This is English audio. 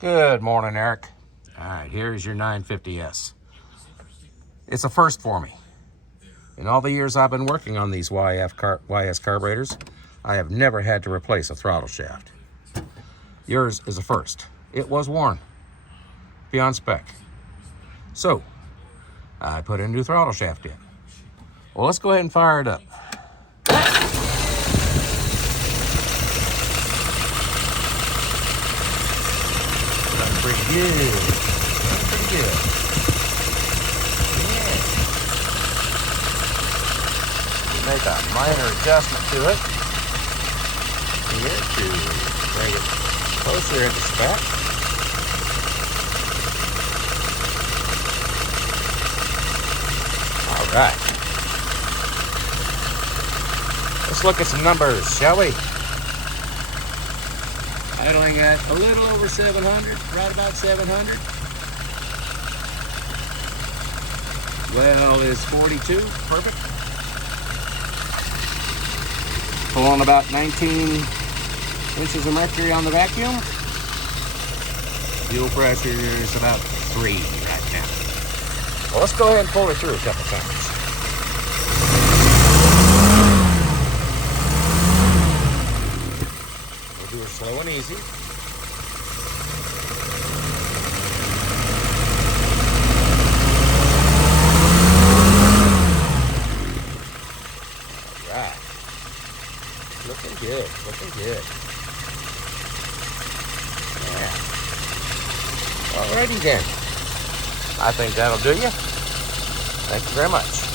Good morning, Eric. All right, here's your 950S. It's a first for me. In all the years I've been working on these YS carburetors, I have never had to replace a throttle shaft. Yours is a first. It was worn, beyond spec. So, I put a new throttle shaft in. Well, let's go ahead and fire it up. Running pretty good. Running pretty good. Yeah. Make a minor adjustment to it here to bring it closer into spec. All right. Let's look at some numbers, shall we? Idling at a little over 700, right about 700. Well is 42, perfect. Pulling about 19 inches of mercury on the vacuum. Fuel pressure is about 3 right now. Well, let's go ahead and pull it through a couple times. We'll do it slow and easy. All right. Looking good, looking good. Yeah. Alrighty then. I think that'll do you. Thank you very much.